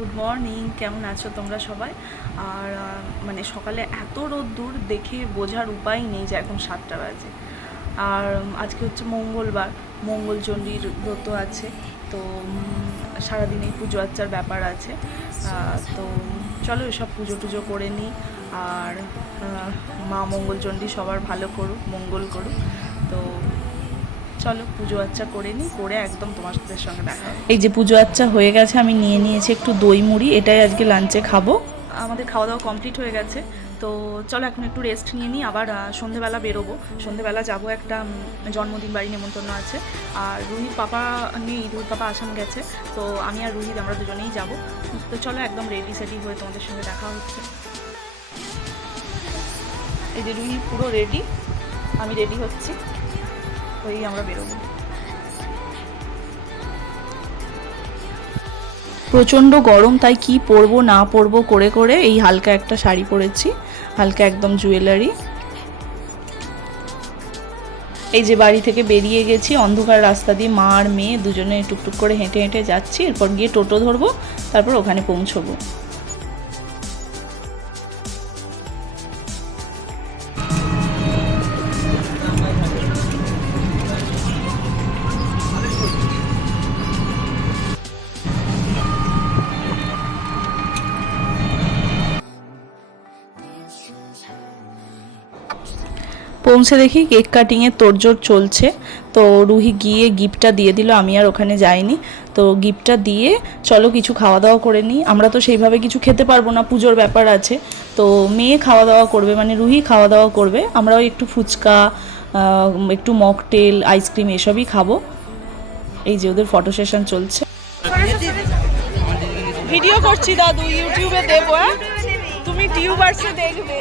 Good morning, কেমন আছো তোমরা সবাই? আর মানে সকালে এত রোদ্দুর দেখে বোঝার উপায় নেই যে এখন 7টা বাজে। আর আজকে হচ্ছে মঙ্গলবার, মঙ্গলচণ্ডীর ব্রত আছে। তো সারাদিনেই পুজো আচ্চার ব্যাপার আছে। তো চলো এসব পুজো টুজো করে নিই। আর মা মঙ্গলচণ্ডী সবার ভালো করুক, মঙ্গল করুক। তো চলো পুজো আচ্চা করে নিই, করে একদম তোমাদের সঙ্গে দেখা হবে। এই যে পুজো আচ্চা হয়ে গেছে, আমি নিয়ে নিয়েছি একটু দই মুড়ি, এটাই আজকে লাঞ্চে খাবো। আমাদের খাওয়া দাওয়া কমপ্লিট হয়ে গেছে। তো চলো এখন একটু রেস্ট নিয়ে নিই, আবার সন্ধেবেলা বেরোবো। সন্ধেবেলা যাবো, একটা জন্মদিন বাড়ি নেমন্তন্ন আছে। আর রুহির পাপা নেই, রুহির পাপা আসাম গেছে। তো আমি আর রুহিত আমরা দুজনেই যাব। তো চলো একদম রেডি সেডি হয়ে তোমাদের সঙ্গে দেখা হচ্ছে। এই যে রুহি পুরো রেডি, আমি রেডি হচ্ছি, ওই আমরা বেরোবো। প্রচণ্ড গরম, তাই কি পরবো না পরবো করে করে এই হালকা একটা শাড়ি পরেছি, হালকা একদম জুয়েলারি। এই যে বাড়ি থেকে বেরিয়ে গেছি, অন্ধকার রাস্তা দিয়ে মা আর মেয়ে দুজনে টুকটুক করে হেঁটে হেঁটে যাচ্ছি। এরপর গিয়ে টোটো ধরবো, তারপর ওখানে পৌঁছবো। পৌঁছে দেখি কেক কাটিংয়ের তোড়জোড় চলছে। তো রুহি গিয়ে গিফটটা দিয়ে দিল, আমি আর ওখানে যাইনি। তো গিফটটা দিয়ে চলো কিছু খাওয়া দাওয়া করে নিই। আমরা তো সেইভাবে কিছু খেতে পারবো না, পুজোর ব্যাপার আছে। তো মেয়ে খাওয়া দাওয়া করবে, মানে রুহি খাওয়া দাওয়া করবে, আমরাও একটু ফুচকা, একটু মকটেল, আইসক্রিম এসবই খাবো। এই যে ওদের ফটো সেশন চলছে। ভিডিও করছি দাদু, ইউটিউবে দেবো, তুমি টিউবার্সে দেখবে।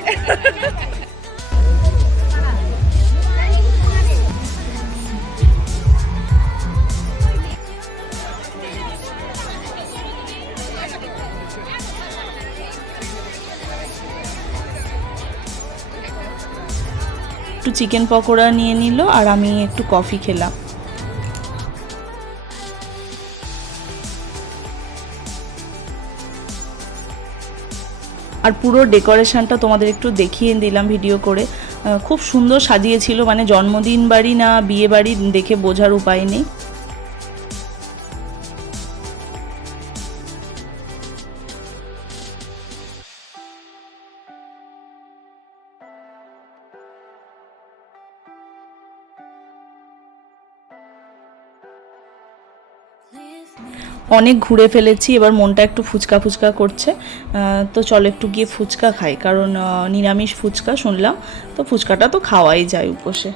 একটু চিকেন পকোড়া নিয়ে নিল, আর আমি একটু কফি খেলাম। আর পুরো ডেকোরেশনটা তোমাদের একটু দেখিয়ে দিলাম ভিডিও করে। খুব সুন্দর সাজিয়েছিল, মানে জন্মদিন বাড়ি না বিয়ে বাড়ি দেখে বোঝার উপায় নেই। অনেক ঘুরে ফেলেছি, এবার মনটা একটু ফুচকা ফুচকা করছে। তো চলো একটু গিয়ে ফুচকা খাই, কারণ নিরামিষ ফুচকা শুনলাম। তো ফুচকাটা তো খাওয়াই যায় উপোসে।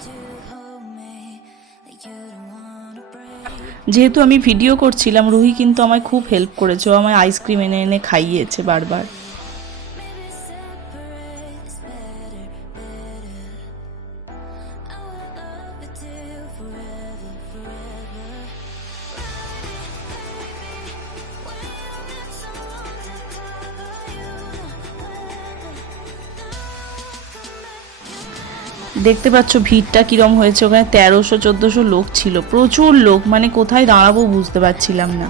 যেহেতু আমি ভিডিও করছিলাম, রুহি কিন্তু আমায় খুব হেল্প করেছে, ও আমায় আইসক্রিম এনে এনে খাইয়েছে বারবার। দেখতে পাচ্ছ ভিড়টা কিরম হয়েছে, ওখানে 1300-1400 লোক ছিল, প্রচুর লোক, মানে কোথায় দাঁড়াবো বুঝতে পারছিলাম না।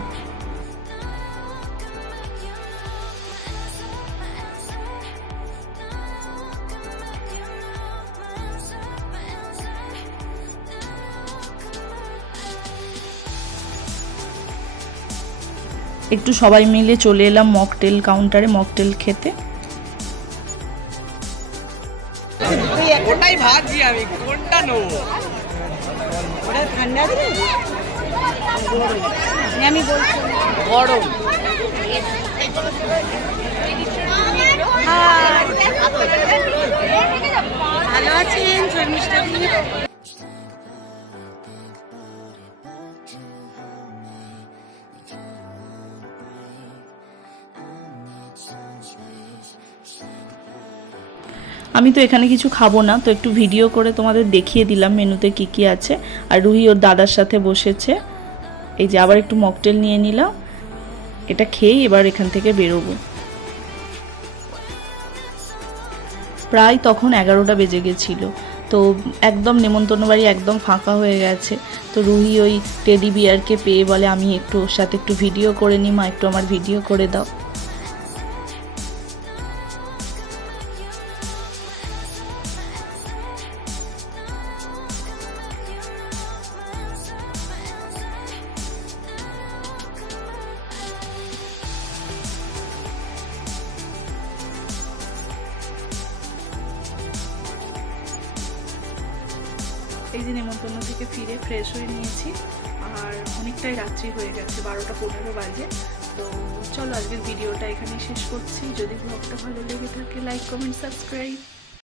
একটু সবাই মিলে চলে এলাম মকটেল কাউন্টারে মকটেল খেতে। ওটাই ভাবছি আমি কোনটা নেবো। ওটা ঠান্ডা দিলে আমি বলছি গরম। ভালো আছেন শর্মিষ্ঠা দি? আমি তো এখানে কিছু খাবো না, তো একটু ভিডিও করে তোমাদের দেখিয়ে দিলাম মেনুতে কি কি আছে। আর রুহি ওর দাদার সাথে বসেছে। এই যে আবার একটু মকটেল নিয়ে নিলাম, এটা খেয়েই এবার এখান থেকে বেরোবো। প্রায় তখন 11টা বেজে গেছিলো। তো একদম নেমন্তন্ন বাড়ি একদম ফাঁকা হয়ে গেছে। তো রুহি ওই টেডি বিয়ারকে পেয়ে বলে আমি একটু ওর সাথে একটু ভিডিও করে নিই, মা একটু আমার ভিডিও করে দাও। এই যে নেমন্তন্ন থেকে ফিরে ফ্রেশ হয়ে নিয়েছি, আর অনেকটাই রাত্রি হয়ে গেছে, 12টা 15 বাজে। তো চলো আজকের ভিডিওটা এখানে শেষ করছি। যদি ব্লগটা ভালো লেগে থাকে লাইক কমেন্ট সাবস্ক্রাইব।